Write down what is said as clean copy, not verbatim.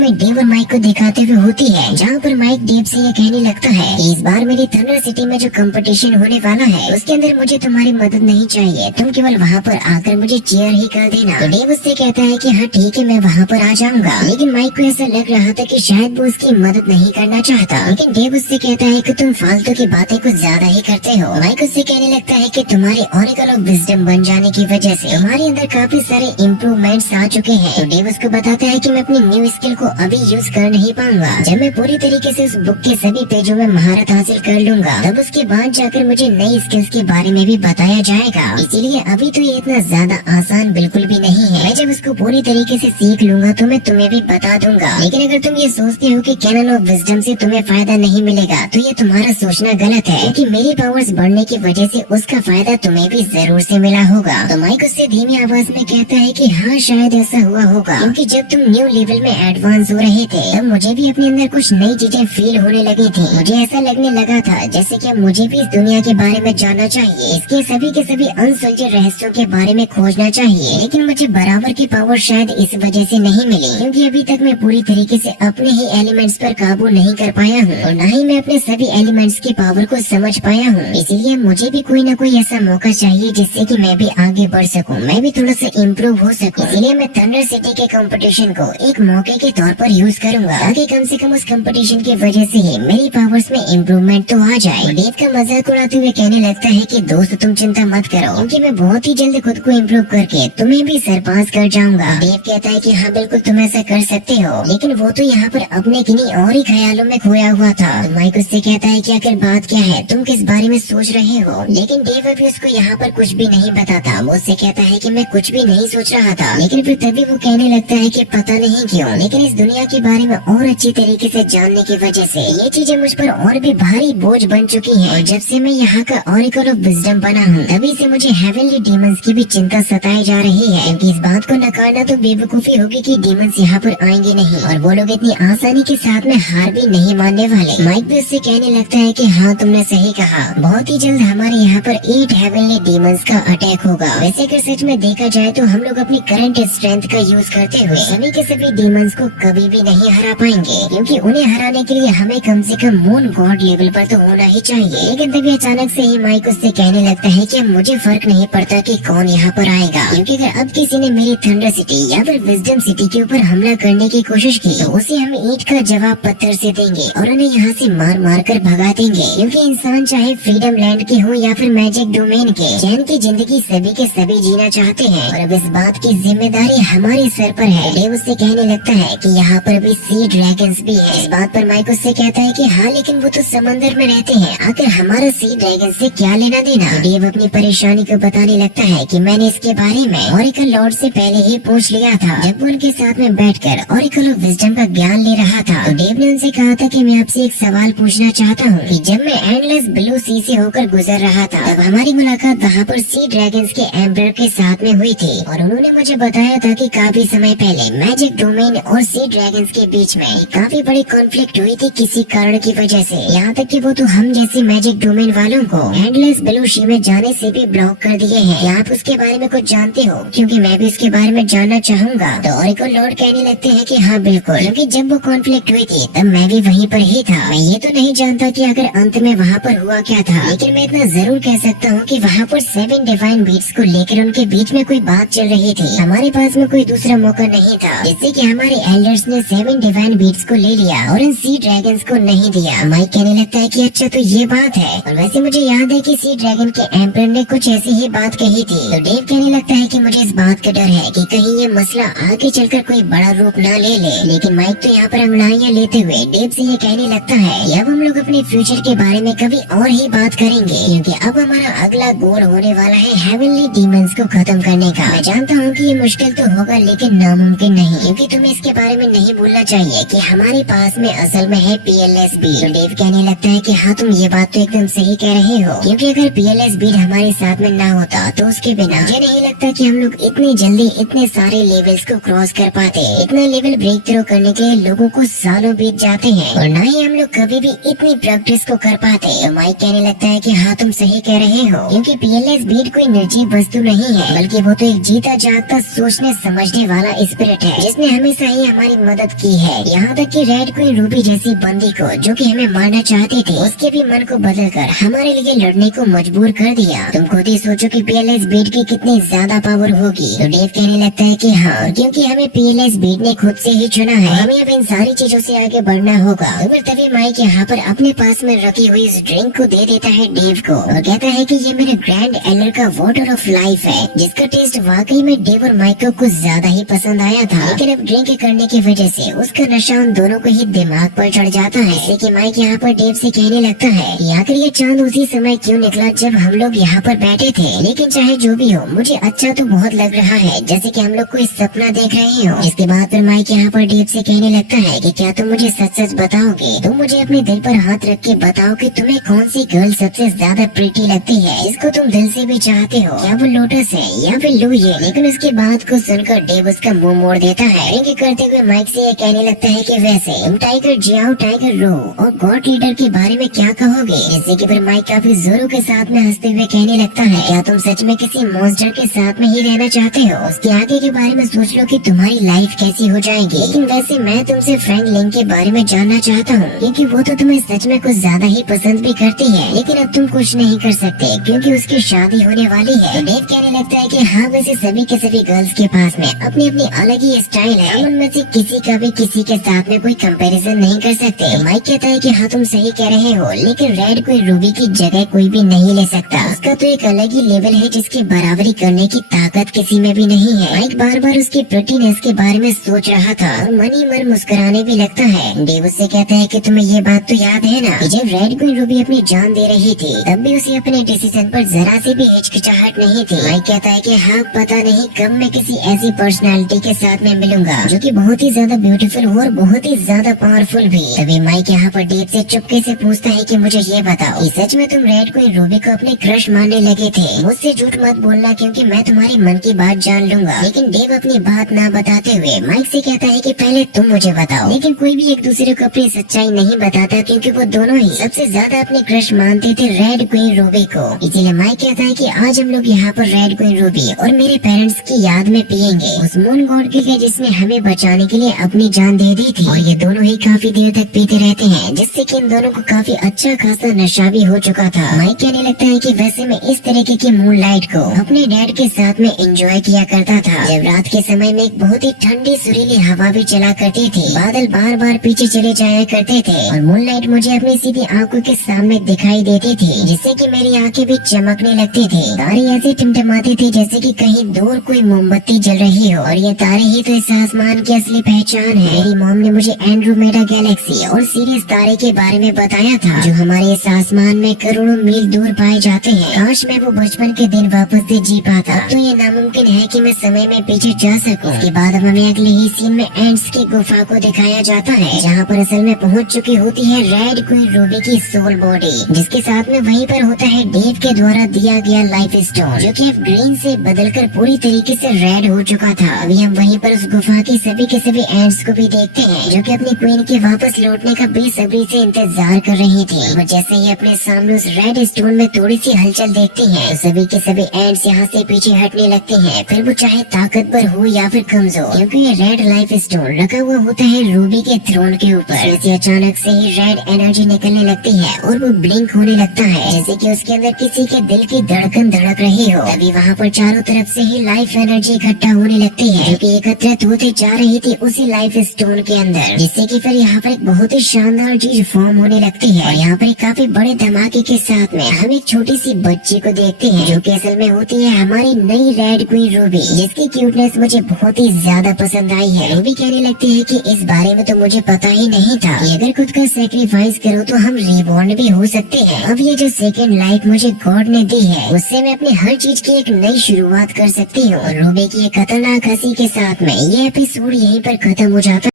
में डेव और माइक को दिखाते हुए होती है, जहाँ पर माइक डेव से ये कहने लगता है कि इस बार मेरी थंडर सिटी में जो कंपटीशन होने वाला है उसके अंदर मुझे तुम्हारी मदद नहीं चाहिए, तुम केवल वहाँ पर आकर मुझे चीयर ही कर देना। तो डेव उससे कहता है कि हाँ ठीक है, मैं वहाँ पर आ जाऊंगा। लेकिन माइक को ऐसा लग रहा था कि शायद वो उसकी मदद नहीं करना चाहता, लेकिन डेव उससे कहता है कि तुम फालतू की बातें कुछ ज्यादा ही करते हो। माइक उससे कहने लगता है कि तुम्हारे ऑरेकल ऑफ विजडम बन जाने की वजह से तुम्हारे अंदर काफी सारे इम्प्रूवमेंट्स आ चुके हैं। तो डेव उसको बताता है कि मैं अपनी न्यू स्किल को अभी यूज कर नहीं पाऊंगा, जब मैं पूरी तरीके से उस बुक के सभी पेजों में महारत हासिल कर लूंगा तब उसके बाद जाकर मुझे नई स्किल्स के बारे में भी बताया जाएगा। इसीलिए अभी तो ये इतना ज्यादा आसान बिल्कुल भी नहीं है। मैं जब उसको पूरी तरीके से सीख लूंगा तो मैं तुम्हें भी बता दूंगा। लेकिन अगर तुम ये सोचते हो कि कैनन ऑफ विजडम से तुम्हें फायदा नहीं मिलेगा तो ये तुम्हारा सोचना गलत है, क्योंकि मेरी पावर्स बढ़ने की वजह से उसका फायदा तुम्हें भी जरूर से मिला होगा। तो माइक उससे धीमी आवाज में कहता है कि हाँ शायद ऐसा हुआ होगा, क्योंकि जब तुम न्यू लेवल में एडवांस हो रहे थे तब मुझे भी अपने अंदर कुछ नई चीजें फील होने लगी थी। मुझे ऐसा लगने लगा था जैसे कि मुझे भी इस दुनिया के बारे में जानना चाहिए, इसके सभी के सभी अनसुलझे रहस्यों के बारे में खोजना चाहिए। लेकिन मुझे बराबर की पावर शायद इस वजह से नहीं मिली, क्योंकि अभी तक मैं पूरी तरीके से अपने ही एलिमेंट्स पर काबू नहीं कर पाया हूँ और न ही मैं अपने सभी एलिमेंट्स की पावर को समझ पाया हूँ। इसीलिए मुझे भी कोई न कोई ऐसा मौका चाहिए जिससे कि मैं भी आगे बढ़ सकूँ, मैं भी थोड़ा सा इम्प्रूव हो सकूँ। इसीलिए मैं थंडर सिटी के कंपटीशन को एक मौके के तौर पर यूज करूंगा, ताकि कम से कम उस कंपटीशन की वजह से ही मेरी पावर्स में इम्प्रूवमेंट तो आ जाए। डेव का मजाक उड़ाते हुए कहने लगता है कि दोस्त तुम चिंता मत करो, क्योंकि मैं बहुत ही जल्द खुद को इम्प्रूव करके तुम्हें भी सरपास कर जाऊंगा। डेव कहता है कि हाँ बिल्कुल तुम ऐसा कर सकते हो, लेकिन वो तो यहाँ पर अपने किन्हीं और ही ख्यालों में खोया हुआ था। तो माइक उससे कहता है कि आखिर बात क्या है, तुम किस बारे में सोच रहे हो। लेकिन डेव अभी उसको यहाँ पर कुछ भी नहीं बताता। वो उससे कहता है कि मैं कुछ भी नहीं सोच रहा था, लेकिन फिर तभी वो कहने लगता है कि पता नहीं क्यों, लेकिन इस दुनिया के बारे में और अच्छी तरीके से जानने की वजह से ये चीजें मुझ पर और भी भारी बोझ बन चुकी हैं। और जब से मैं यहाँ का ऑरेकल ऑफ विजडम बना हूँ तभी से मुझे हेवनली डीमंस की भी चिंता सताई जा रही है, क्योंकि इस बात को नकारना तो बेवकूफी होगी कि डीमंस यहाँ पर आएंगे नहीं और वो लोग इतनी आसानी के साथ में हार भी नहीं मानने वाले। माइक भी उससे कहने लगता है कि हाँ तुमने सही कहा, बहुत ही जल्द हमारे यहाँ पर 8 हेवनली डीमंस का अटैक होगा। वैसे अगर सच में देखा जाए तो हम लोग अपनी करंट स्ट्रेंथ का यूज करते हुए सभी के सभी डीमंस को कभी भी नहीं हरा पाएंगे, क्योंकि उन्हें हराने के लिए हमें कम से कम मून गॉड लेवल पर तो होना ही चाहिए। लेकिन तभी अचानक से ही माइक उससे कहने लगता है कि मुझे फर्क नहीं पड़ता कि कौन यहाँ पर आएगा, क्योंकि अगर अब किसी ने मेरी थंडर सिटी या फिर विजडम सिटी के ऊपर हमला करने की कोशिश की तो उसे हम ईंट का जवाब पत्थर से देंगे और उन्हें यहाँ से मार मार कर भगा देंगे। क्योंकि इंसान चाहे फ्रीडम लैंड के हो या फिर मैजिक डोमेन के, चैन की जिंदगी सभी के सभी जीना चाहते हैं और अब इस बात की जिम्मेदारी हमारे सर पर है। डेव उससे कहने लगता है कि यहाँ पर भी सी ड्रैगन्स भी है। इस बात पर माइक उससे कहता है कि हाँ लेकिन वो तो समंदर में रहते हैं, आखिर हमारा सी ड्रैगन से क्या लेना देना। डेव अपनी परेशानी को बताने लगता है कि मैंने इसके बारे में ऑरेकल लॉर्ड से पहले ही पूछ लिया था, जब वो उनके साथ में बैठकर ऑरेकल ऑफ विजडम का ज्ञान ले रहा था। तो डेव ने उनसे कहा था कि मैं आपसे एक सवाल पूछना चाहता हूँ कि जब मैं एंडलेस ब्लू सी से होकर गुजर रहा था तब हमारी मुलाकात वहाँ पर सी ड्रैगन्स के एम्पर के साथ में हुई थी और उन्होंने मुझे बताया था कि काफी समय पहले मैजिक डोमेन और सी ड्रैगन्स के बीच में काफी बड़ी कॉन्फ्लिक्ट हुई थी किसी कारण की वजह से, यहाँ तक कि वो तो हम जैसे मैजिक डोमेन वालों को एंडलेस ब्लू सी में जाने से भी ब्लॉक कर दिए हैं। क्या आप उसके बारे में कुछ जानते हो, क्योंकि मैं भी उसके बारे में जानना चाहूंगा। तो ऑरेकल लॉर्ड कहने लगते हैं कि हाँ बिल्कुल, क्योंकि जब वो कॉन्फ्लिक्ट हुई थी तब मैं भी वहीं पर ही था। मैं ये तो नहीं जानता कि अगर अंत में वहाँ पर हुआ क्या था, लेकिन मैं इतना जरूर कह सकता हूँ कि वहाँ पर 7 डिवाइन बीट्स को लेकर उनके बीच में कोई बात चल रही थी। हमारे पास में कोई दूसरा मौका नहीं था, जिससे कि हमारे एल्डर्स ने 7 डिवाइन बीट्स को ले लिया और इन सी ड्रैगन्स को नहीं दिया। माइक कहने लगता है कि अच्छा तो ये बात है, और वैसे मुझे याद है कि सी ड्रैगन के एम्पर ने कुछ ऐसी ही बात कही थी। तो डेव कहने लगता है कि मुझे इस बात का डर है कि कहीं ये मसला आगे चलकर कोई बड़ा रूप न ले ले। लेकिन माइक तो यहाँ पर अंगड़ाइयाँ लेते हुए डेव से ये कहने लगता है कि अब हम लोग अपने फ्यूचर के बारे में कभी और ही बात करेंगे, क्योंकि अब हमारा अगला गोल होने वाला है हेवनली डीमंस को खत्म करने का। मैं जानता हूँ कि ये मुश्किल तो होगा लेकिन नामुमकिन नहीं, क्योंकि तुम्हें इसके बारे में नहीं भूलना चाहिए कि हमारे पास में असल में है PLS बीट। तो डेव कहने लगता है कि हाँ तुम ये बात तो एकदम सही कह रहे हो, क्योंकि अगर PLS बीट हमारे साथ में ना होता तो उसके बिना मुझे नहीं लगता कि हम लोग इतनी जल्दी इतने सारे लेवल्स को क्रॉस कर पाते। इतना लेवल ब्रेक थ्रू करने के लिए लोगों को सालों बीत जाते हैं और न ही हम लोग कभी भी इतनी प्रैक्टिस को कर पाते। और माइक कहने लगता है कि हाँ तुम सही कह रहे हो, क्योंकि PLS बीट कोई निर्जीव वस्तु नहीं है, बल्कि वो तो एक जीता जागता सोचने समझने वाला स्पिरिट है, जिसने हमेशा ही हमारे हमारी मदद की है। यहाँ तक कि रेड क्वीन रूबी जैसी बंदी को, जो कि हमें मारना चाहते थे, उसके भी मन को बदलकर हमारे लिए लड़ने को मजबूर कर दिया। तुम खुद ही सोचो कि पीएलएस बीट की कितनी ज्यादा पावर होगी। तो डेव कहने लगता है कि हाँ, क्योंकि हमें पीएलएस बीट ने खुद से ही चुना है, हमें अब इन सारी चीजों से आगे बढ़ना होगा। तो फिर तभी माइक यहाँ पर अपने पास में रखी हुई इस ड्रिंक को दे देता है डेव को और कहता है कि ये मेरे ग्रैंड एलर का वाटर ऑफ लाइफ है, जिसका टेस्ट वाकई में डेव और माइक को कुछ ज्यादा ही पसंद आया था। लेकिन अब ड्रिंक करने की वजह से उसका नशा उन दोनों को ही दिमाग पर चढ़ जाता है। इससे कि माइक यहाँ पर डेव से कहने लगता है कि आखिर ये चांद उसी समय क्यों निकला जब हम लोग यहाँ पर बैठे थे। लेकिन चाहे जो भी हो, मुझे अच्छा तो बहुत लग रहा है, जैसे कि हम लोग कोई सपना देख रहे हो। इसके बाद फिर माइक यहाँ पर डेव से कहने लगता है कि क्या तुम मुझे सच सच बताओगे? तुम मुझे अपने दिल पर हाथ रख के बताओ कि तुम्हें कौन सी गर्ल सबसे ज्यादा प्रीटी लगती है, जिसको तुम दिल से भी चाहते हो? क्या वो लोटस है या फिर लू ये? लेकिन उसकी बात को सुनकर डेव उसका मुंह मोड़ देता है। ड्रिंक करते हुए माइक से ये कहने लगता है कि वैसे तुम टाइगर जियाओ, टाइगर रो और गॉड लीडर के बारे में क्या कहोगे? जिससे कि फिर माइक काफी जोरों के साथ में हंसते हुए कहने लगता है, क्या तुम सच में किसी मॉन्स्टर के साथ में ही रहना चाहते हो? उसके आगे के बारे में सोच लो कि तुम्हारी लाइफ कैसी हो जाएगी। लेकिन वैसे मैं तुमसे फ्रैंक लिंक के बारे में जानना चाहता हूँ, क्योंकि वो तो तुम्हें सच में कुछ ज्यादा ही पसंद भी करती है, लेकिन अब तुम कुछ नहीं कर सकते क्योंकि उसकी शादी होने वाली है। तो डेव कहने लगता है कि हाँ, वैसे सभी के सभी गर्ल्स के पास में अपनी अपनी अलग ही स्टाइल है, हम उनमें से किसी का भी किसी के साथ में कोई कंपैरिजन नहीं कर सकते। तो माइक कहता है कि हाँ, तुम सही कह रहे हो, लेकिन रेड कोई रूबी की जगह कोई भी नहीं ले सकता। उसका तो एक अलग ही लेवल है जिसकी बराबरी करने की ताकत किसी में भी नहीं है। माइक बार बार उसकी प्रिटीनेस के बारे में सोच रहा था और मन ही मन मुस्कुराने भी लगता है। डेव उससे कहता है कि तुम्हें ये बात तो याद है ना, जब रेड क्वीन रूबी अपनी जान दे रही थी तब भी उसे अपने डिसीजन पर जरा सी भी हिचकिचाहट नहीं थी। माइक कहता है कि हाँ, पता नहीं कब मैं किसी ऐसी पर्सनालिटी के साथ में मिलूंगा जो कि बहुत ही ज्यादा ब्यूटीफुल हो और बहुत ही ज्यादा पावरफुल भी। तभी माइक यहाँ पर डेव से चुपके से पूछता है कि मुझे ये बताओ कि सच में तुम रेड क्वीन रूबी को अपने क्रश मानने लगे थे? मुझसे झूठ मत बोलना क्योंकि मैं तुम्हारे मन की बात जान लूंगा। लेकिन डेव अपनी बात ना बताते हुए माइक से कहता है कि पहले तुम मुझे बताओ। लेकिन कोई भी एक दूसरे को अपनी सच्चाई नहीं बताता क्योंकि वो दोनों ही सबसे ज्यादा अपने क्रश मानते थे रेड क्वीन रूबी को। इसीलिए माइक कहता है कि आज हम लोग यहाँ पर रेड क्वीन रूबी और मेरे पेरेंट्स की याद में पियेंगे उस मून गॉड की, जिसने हमें बचाने के लिए अपनी जान दे दी थी। और ये दोनों ही काफी देर तक पीते रहते हैं, जिससे कि इन दोनों को काफी अच्छा खासा नशा भी हो चुका था। माइक कहने लगता है कि वैसे मैं इस तरीके की मून लाइट को अपने डैड के साथ में एंजॉय किया करता था, जब रात के समय में एक बहुत ही ठंडी सुरीली हवा भी चला करती थी, बादल बार बार पीछे चले जाया करते थे और मून लाइट मुझे अपनी सीधी आंखों के सामने दिखाई देती थी, जिससे कि मेरी आंखें भी चमकने लगती थी। तारे ऐसे टिमटिमाते थे जैसे कि कहीं दूर कोई मोमबत्ती जल रही हो और ये तारे ही तो इस आसमान की असली पहचान है। मेरी मॉम ने मुझे एंड्रोमेडा गैलेक्सी और सीरियस तारे के बारे में बताया था, जो हमारे इस आसमान में करोड़ों मील दूर पाए जाते हैं। काश मैं वो बचपन के दिन वापस से जी पाता। तो ये नामुमकिन है कि मैं समय में पीछे जा सकूं। इसके बाद अब हमें अगले ही सीन में एंड्स की गुफा को दिखाया जाता है, जहाँ पर असल में पहुँच चुकी होती है रेड क्वीन रूबी की सोल बॉडी, जिसके साथ में वहीं पर होता है डेव के द्वारा दिया गया लाइफ स्टोन, जो कि अब ग्रीन से बदलकर पूरी तरीके से रेड हो चुका था। अभी हम वहीं पर उस गुफा की सभी के सभी एंड्स को भी देखते हैं, जो कि अपनी क्वीन के वापस लौटने का बेसब्री से इंतजार कर रही थी। वो जैसे ही अपने सामने उस रेड स्टोन में थोड़ी सी हलचल देखती हैं, तो सभी के सभी एंड्स यहाँ से पीछे हटने लगते हैं, फिर वो चाहे ताकतवर हो या फिर कमजोर, क्योंकि ये रेड लाइफ स्टोन रखा हुआ होता है रूबी के थ्रोन के ऊपर। वैसे अचानक से ही रेड एनर्जी निकलने लगती है और वो ब्लिंक होने लगता है, जैसे कि उसके अंदर किसी के दिल की धड़कन धड़क रही हो। तभी वहाँ पर चारों तरफ से ही लाइफ एनर्जी इकट्ठा होने लगती है, जो कि एकत्रित होते जा रही थी उसी लाइफ स्टोन के अंदर, जिससे कि फिर यहाँ पर एक बहुत ही शानदार चीज फॉर्म होने लगती है। और यहाँ पर एक काफी बड़े धमाके के साथ में हम एक छोटी सी बच्ची को देखते हैं, जो कि असल में होती है हमारी नई रेड क्वीन रूबी, जिसकी क्यूटनेस मुझे बहुत ही ज्यादा पसंद आई है। रूबी कहने लगती है कि इस बारे में तो मुझे पता ही नहीं था कि अगर खुद का सेक्रीफाइस करो तो हम रिबॉर्न भी हो सकते हैं। अब ये जो सेकंड लाइफ मुझे गॉड ने दी है, उससे मैं अपनी हर चीज की एक नई शुरुआत कर सकती हूँ। रूबी की एक खतरनाक हंसी के साथ में ये एपिसोड यहीं पर खत्म हो जाता है।